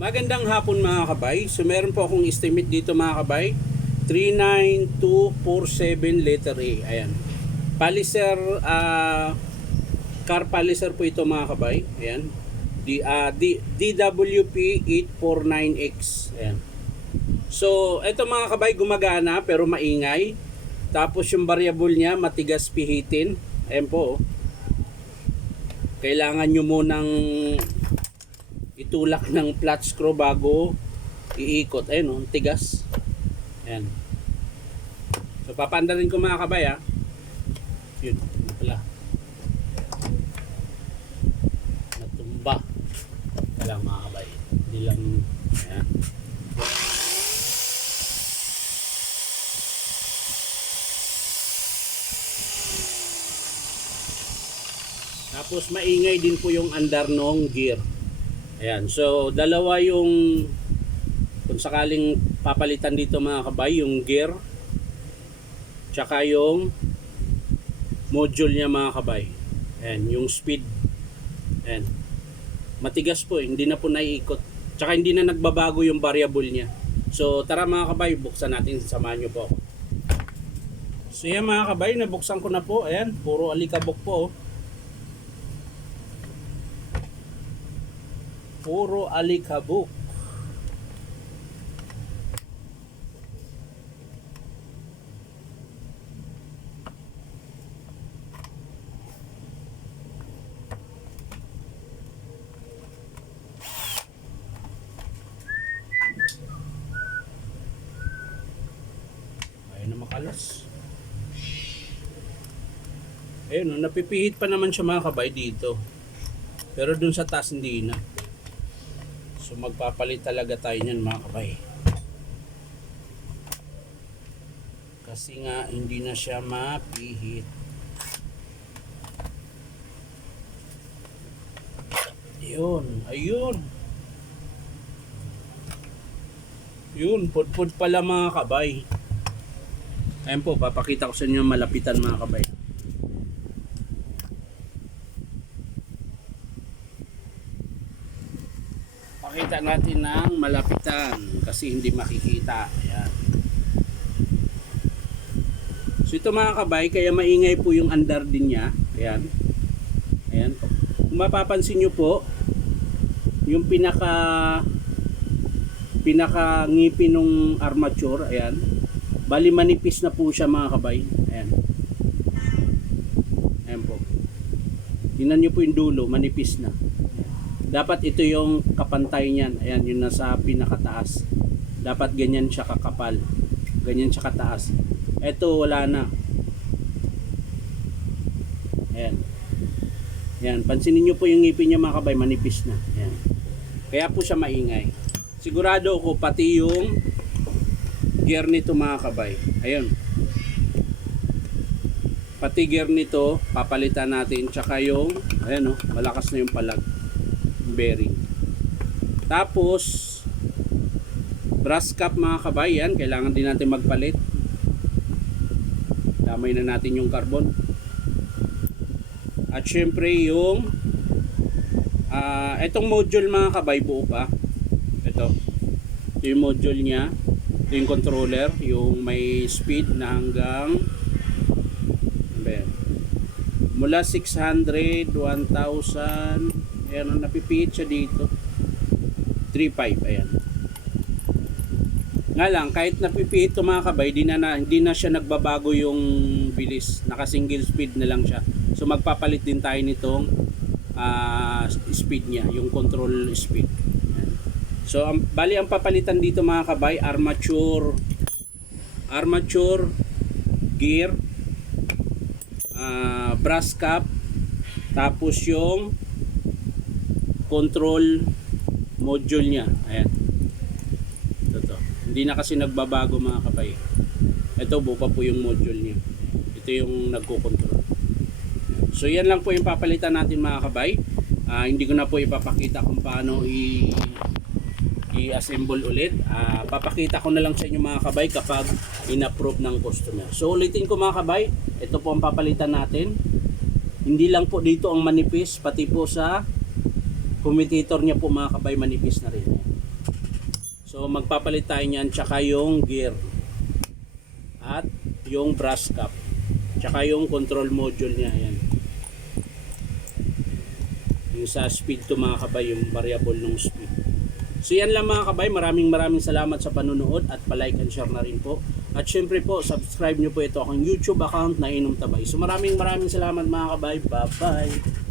Magandang hapon mga kabay. So meron po akong estimate dito mga kabay. 39247 letter A. Ayan. Palliser, car palliser po ito mga kabay. Ayan. DWP 849X. Ayan. So ito mga kabay gumagana pero maingay. Tapos yung variable niya matigas pihitin. Ayan po. Kailangan nyo munang itulak ng flat screw bago iikot. Ayun o, tigas. Ayan. So papanda rin ko mga kabay ha. Yun, yun pala. Natumba. Kaya lang mga kabay. Hindi lang, ayan. Tapos maingay din po yung andar ng gear. Ayan, so dalawa yung kung sakaling papalitan dito mga kabay, yung gear tsaka yung module niya mga kabay. Ayan, yung speed. Ayan. Matigas po, hindi na po naiikot. Tsaka hindi na nagbabago yung variable niya. So tara mga kabay, buksan natin, samahan nyo po ako. So yan mga kabay, nabuksan ko na po. Ayan, puro alikabok po. Puro alikabok. Ayun na makalas. Ayun, napipihit pa naman siya mga kabay dito. Pero dun sa taas hindi na. So magpapalit talaga tayo niyan mga kabay. Kasi nga hindi na siya mapihit. Yun, ayun. Yun, pudpud pala mga kabay. Ayun po, papakita ko sa inyo malapitan mga kabay. Pakita natin ng malapitan kasi hindi makikita. Ayan. So ito mga kabay, kaya maingay po yung andar din niya. Ayan. Ayan. Kung mapapansin nyo po, yung pinaka ngipin ng armature, ayan. Bali manipis na po siya mga kabay. Ayan. Ayan po. Tingnan nyo po yung dulo, manipis na. Dapat ito yung kapantay niyan. Ayan, yung nasa pinakataas. Dapat ganyan siya kakapal. Ganyan siya kataas. Ito wala na. Ayan. Ayan, pansinin nyo po yung ngipin niya mga kabay, manipis na. Ayan. Kaya po siya maingay. Sigurado ako pati yung gear nito mga kabay. Ayan. Pati gear nito, papalitan natin. Tsaka yung, ayan o, malakas na yung palag. Bearing. Tapos brass cap mga kabay, yan kailangan din natin magpalit. Damay na natin yung carbon. At syempre yung itong module mga kabay buo pa. Ito yung module nya. Ito yung controller, yung may speed na hanggang mula 600, 1000. Ayan, napipihit siya dito 3.5, ayan. Nga lang, kahit napipihit ito mga kabay, hindi na siya nagbabago yung bilis. Naka single speed na lang siya. So magpapalit din tayo nitong speed niya, yung control speed. Ayan. So bali ang papalitan dito mga kabay, armature, gear, brass cap, tapos yung control module niya. Ayan. Ito. Hindi na kasi nagbabago mga kabay. Ito buo pa po yung module niya. Ito yung nagko-control. So yan lang po yung papalitan natin mga kabay. Hindi ko na po ipapakita kung paano i-assemble ulit. Papakita ko na lang sa inyo mga kabay kapag in-approve ng customer. So ulitin ko mga kabay, ito po ang papalitan natin. Hindi lang po dito ang manipis, pati po sa commutator niya po mga kabay manipis na rin. So magpapalit tayo niyan, tsaka yung gear at yung brass cap, tsaka yung control module niya. Ayan, yung sa speed to mga kabay, yung variable ng speed. So yan lang mga kabay, maraming salamat sa panunood at palike and share na rin po. At syempre po, subscribe nyo po ito akong YouTube account na Inom Tabay. So maraming salamat mga kabay. Bye bye.